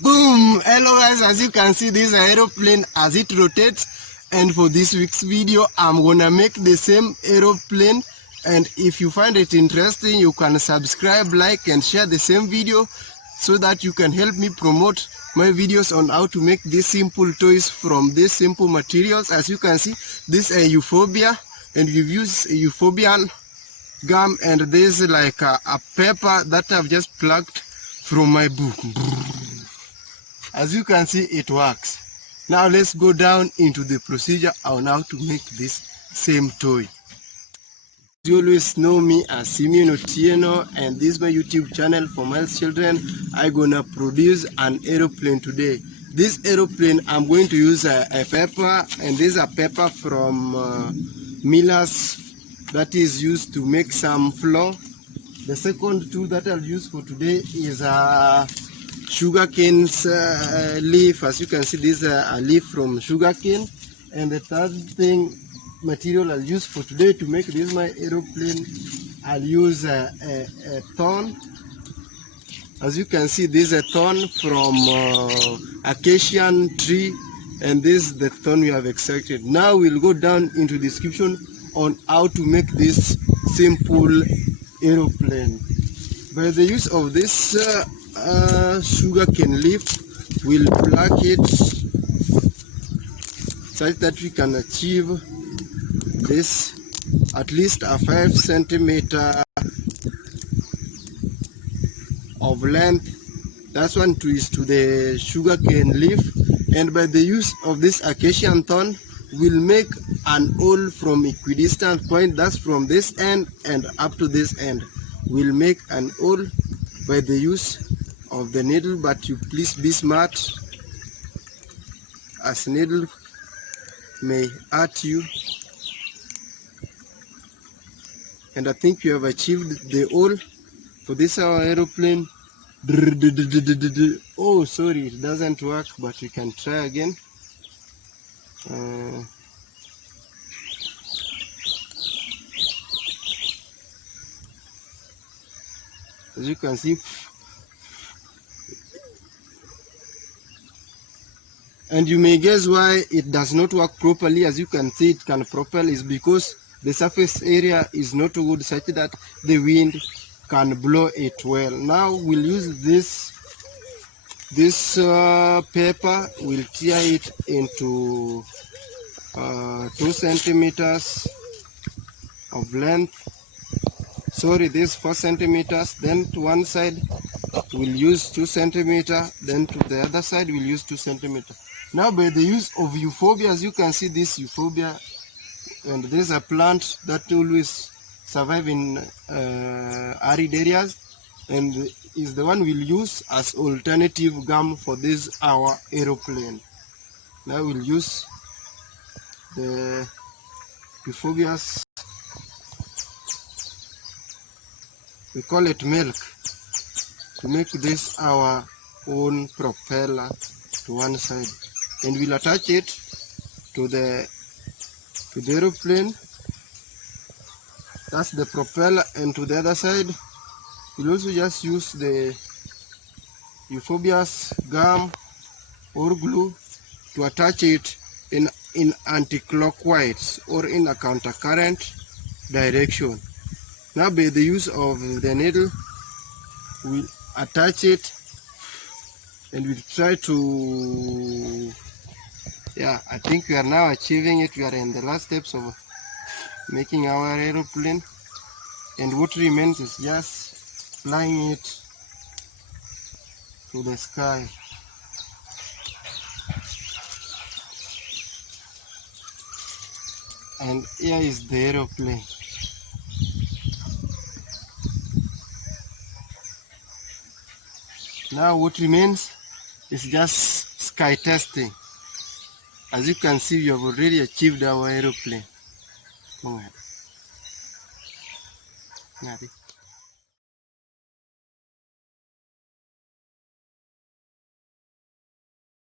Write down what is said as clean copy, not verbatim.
Boom! Hello guys, as you can see, this aeroplane as it rotates, and for this week's video I'm gonna make the same aeroplane. And if you find it interesting, you can subscribe, like and share the same video so that you can help me promote my videos on how to make these simple toys from these simple materials. As you can see, this is euphobia, and we've used euphobian gum, and there's like a paper that I've just plucked from my book. As you can see, it works. Now let's go down into the procedure on how to make this same toy. You always know me as Simeon Otieno, and this is my YouTube channel for Miles Children. I'm gonna produce an aeroplane today. This aeroplane, I'm going to use a paper, and this is a paper from Miller's that is used to make some flour. The second tool that I'll use for today is a sugarcane's leaf. As you can see, this is a leaf from sugarcane. And the third material I'll use for today to make this my aeroplane, I'll use a thorn. As you can see, this is a thorn from acacian tree, and this is the thorn we have extracted. Now we'll go down into the description on how to make this simple aeroplane. By the use of this sugarcane leaf, we'll pluck it such that we can achieve this at least a 5 centimeter of length. That's one twist to the sugarcane leaf. And by the use of this acacian thorn, we'll make an hole from equidistant point, that's from this end and up to this end. We'll make an hole by the use of the needle, but you please be smart, as needle may hurt you. And I think we have achieved the hole for this our aeroplane. Oh, sorry, it doesn't work, but we can try again. As you can see, and you may guess why it does not work properly. As you can see, it can propel is because the surface area is not good, such that the wind can blow it well. Now we'll use this paper. We'll tear it into 2 centimeters of length. Sorry, this 4 centimeters. Then to one side we'll use 2 centimeters. Then to the other side we'll use 2 centimeters. Now by the use of euphobia, as you can see, this euphobia, and there's a plant that always survive in arid areas, and is the one we'll use as alternative gum for this our aeroplane. Now we'll use the euphobias, we call it milk, to make this our own propeller to one side, and we'll attach it to the aeroplane. That's the propeller, and to the other side we'll also just use the euphobias gum or glue to attach it in anti-clockwise or in a counter-current direction. Now by the use of the needle, we'll attach it, and we'll try to, yeah, I think we are now achieving it. We are in the last steps of making our aeroplane, and what remains is just flying it to the sky. And here is the aeroplane. Now what remains is just sky testing. As you can see, we have already achieved our aeroplane. Come on.